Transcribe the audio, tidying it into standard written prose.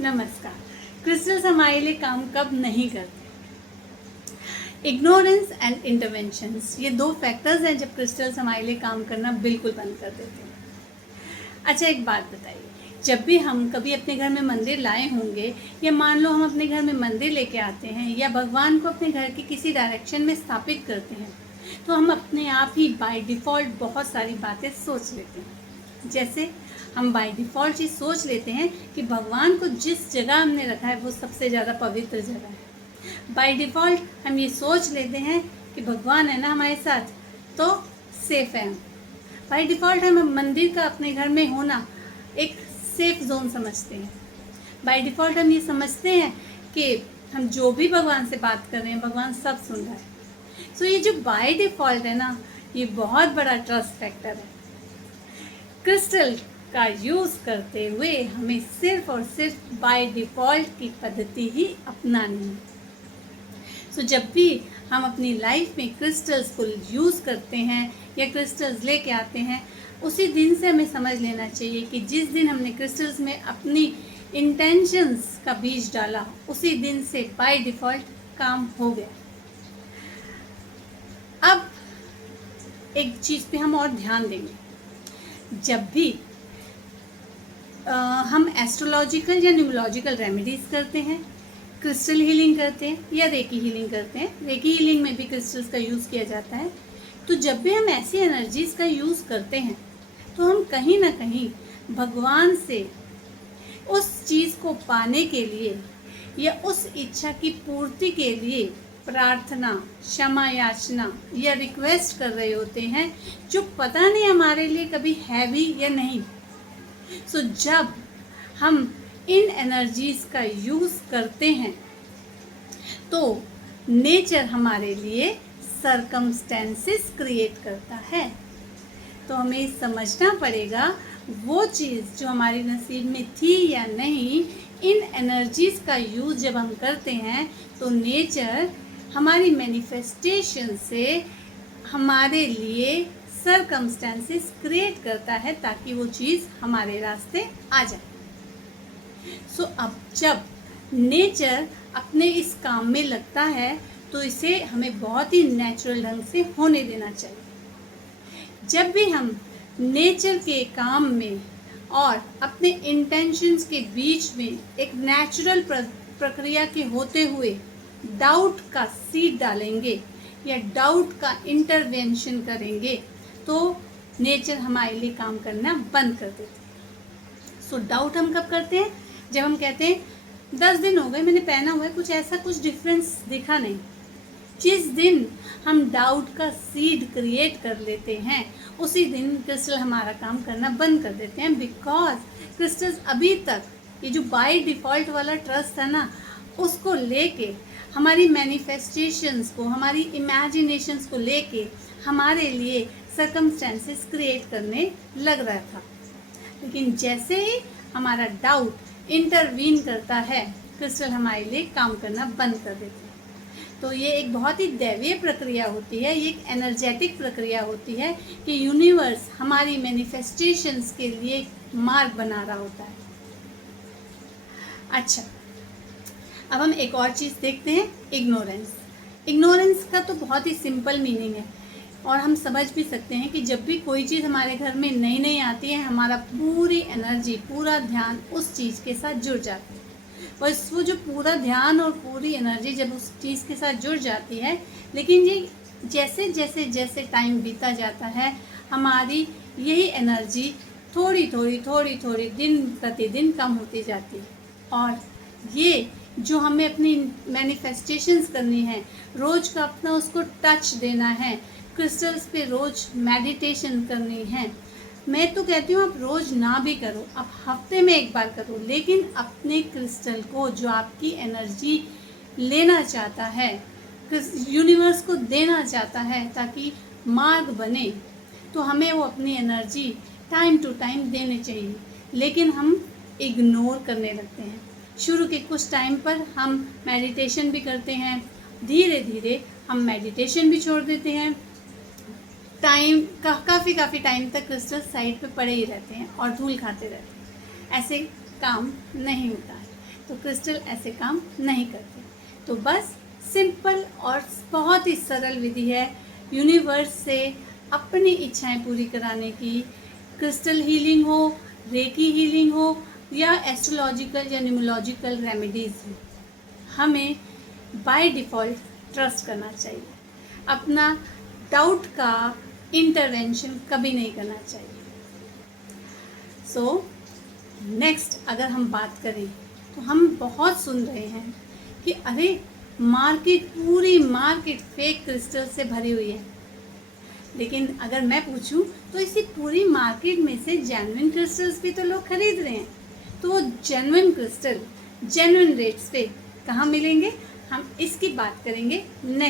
नमस्कार। क्रिस्टल्स हमारे लिए काम कब नहीं करते? इग्नोरेंस एंड इंटरवेंशंस, ये दो फैक्टर्स हैं जब क्रिस्टल्स हमारे लिए काम करना बिल्कुल बंद कर देते हैं। अच्छा, एक बात बताइए, जब भी हम कभी अपने घर में मंदिर लाए होंगे, या मान लो हम अपने घर में मंदिर लेके आते हैं या भगवान को अपने घर के किसी डायरेक्शन में स्थापित करते हैं, तो हम अपने आप ही बाय डिफ़ॉल्ट बहुत सारी बातें सोच लेते हैं। जैसे हम बाय डिफ़ॉल्ट ये सोच लेते हैं कि भगवान को जिस जगह हमने रखा है वो सबसे ज़्यादा पवित्र जगह है। बाय डिफ़ॉल्ट हम ये सोच लेते हैं कि भगवान है ना हमारे साथ, तो सेफ़ है। बाय डिफ़ॉल्ट हम मंदिर का अपने घर में होना एक सेफ़ जोन समझते हैं। बाय डिफ़ॉल्ट हम ये समझते हैं कि हम जो भी भगवान से बात कर रहे हैं, भगवान सब सुन रहा है। सो ये जो बाय डिफ़ॉल्ट है ना, ये बहुत बड़ा ट्रस्ट फैक्टर है। क्रिस्टल का यूज़ करते हुए हमें सिर्फ और सिर्फ बाय डिफ़ॉल्ट की पद्धति ही अपनानी है। सो जब भी हम अपनी लाइफ में क्रिस्टल्स को यूज़ करते हैं या क्रिस्टल्स लेके आते हैं, उसी दिन से हमें समझ लेना चाहिए कि जिस दिन हमने क्रिस्टल्स में अपनी इंटेंशंस का बीज डाला, उसी दिन से बाय डिफ़ॉल्ट काम हो गया। अब एक चीज़ पे हम और ध्यान देंगे। जब भी हम एस्ट्रोलॉजिकल या न्यूमोलॉजिकल रेमेडीज़ करते हैं, क्रिस्टल हीलिंग करते हैं या रेकी हीलिंग करते हैं, रेकी हीलिंग में भी क्रिस्टल्स का यूज़ किया जाता है, तो जब भी हम ऐसी एनर्जीज़ का यूज़ करते हैं, तो हम कहीं ना कहीं भगवान से उस चीज़ को पाने के लिए या उस इच्छा की पूर्ति के लिए प्रार्थना, क्षमा याचना या रिक्वेस्ट कर रहे होते हैं, जो पता नहीं हमारे लिए कभी है भी या नहीं। सो जब हम इन एनर्जीज़ का यूज़ करते हैं, तो नेचर हमारे लिए सर्कमस्टेंसेस क्रिएट करता है। तो हमें समझना पड़ेगा वो चीज़ जो हमारे नसीब में थी या नहीं, इन एनर्जीज़ का यूज़ जब हम करते हैं तो नेचर हमारी मैनिफेस्टेशन से हमारे लिए सर्कमस्टेंसेस क्रिएट करता है ताकि वो चीज़ हमारे रास्ते आ जाए। सो अब जब नेचर अपने इस काम में लगता है, तो इसे हमें बहुत ही नेचुरल ढंग से होने देना चाहिए। जब भी हम नेचर के काम में और अपने इंटेंशंस के बीच में एक नेचुरल प्रक्रिया के होते हुए डाउट का सीड डालेंगे या डाउट का इंटरवेंशन करेंगे, तो नेचर हमारे लिए काम करना बंद कर देती है। सो डाउट हम कब करते हैं? जब हम कहते हैं 10 दिन हो गए मैंने पहना हुआ है, कुछ डिफरेंस दिखा नहीं। जिस दिन हम डाउट का सीड क्रिएट कर लेते हैं, उसी दिन क्रिस्टल हमारा काम करना बंद कर देते हैं। बिकॉज क्रिस्टल्स अभी तक ये जो बाय डिफ़ॉल्ट वाला ट्रस्ट है ना, उसको लेके हमारी मैनिफेस्टेशंस को, हमारी इमेजिनेशंस को लेके हमारे लिए सर्कमस्टेंसेस क्रिएट करने लग रहा था। लेकिन जैसे ही हमारा डाउट इंटरवीन करता है, क्रिस्टल हमारे लिए काम करना बंद कर देते हैं। तो ये एक बहुत ही दैवीय प्रक्रिया होती है, ये एक एनर्जेटिक प्रक्रिया होती है कि यूनिवर्स हमारी मैनिफेस्टेशंस के लिए मार्ग बना रहा होता है। अच्छा, अब हम एक और चीज़ देखते हैं, इग्नोरेंस। इग्नोरेंस का तो बहुत ही सिंपल मीनिंग है और हम समझ भी सकते हैं कि जब भी कोई चीज़ हमारे घर में नई नई आती है, हमारा पूरी एनर्जी, पूरा ध्यान उस चीज़ के साथ जुड़ जाता है। बस वो जो पूरा ध्यान और पूरी एनर्जी जब उस चीज़ के साथ जुड़ जाती है, लेकिन ये जैसे जैसे जैसे टाइम बीता जाता है, हमारी यही एनर्जी थोड़ी थोड़ी दिन प्रतिदिन कम होती जाती है। और ये जो हमें अपनी मैनिफेस्टेशंस करनी है, रोज़ का अपना उसको टच देना है, क्रिस्टल्स पे रोज़ मेडिटेशन करनी है। मैं तो कहती हूँ आप रोज़ ना भी करो, आप हफ्ते में एक बार करो, लेकिन अपने क्रिस्टल को, जो आपकी एनर्जी लेना चाहता है, यूनिवर्स को देना चाहता है ताकि मार्ग बने, तो हमें वो अपनी एनर्जी टाइम टू टाइम देनी चाहिए। लेकिन हम इग्नोर करने लगते हैं। शुरू के कुछ टाइम पर हम मेडिटेशन भी करते हैं, धीरे धीरे हम मेडिटेशन भी छोड़ देते हैं। काफ़ी टाइम तक क्रिस्टल साइड पे पड़े ही रहते हैं और धूल खाते रहते हैं। ऐसे काम नहीं होता है। तो क्रिस्टल ऐसे काम नहीं करते। तो बस सिंपल और बहुत ही सरल विधि है यूनिवर्स से अपनी इच्छाएं पूरी कराने की। क्रिस्टल हीलिंग हो, रेकी हीलिंग हो या एस्ट्रोलॉजिकल या न्यूमोलॉजिकल रेमेडीज़ हो, हमें बाय डिफ़ॉल्ट ट्रस्ट करना चाहिए। अपना डाउट का इंटरवेंशन कभी नहीं करना चाहिए। सो नेक्स्ट अगर हम बात करें तो हम बहुत सुन रहे हैं कि अरे पूरी मार्केट फेक क्रिस्टल से भरी हुई है। लेकिन अगर मैं पूछूं तो इसी पूरी मार्केट में से जेन्युइन क्रिस्टल्स भी तो लोग खरीद रहे हैं। तो वो जेन्युइन क्रिस्टल जेन्युइन रेट्स पे कहाँ मिलेंगे, हम इसकी बात करेंगे नेक्स्ट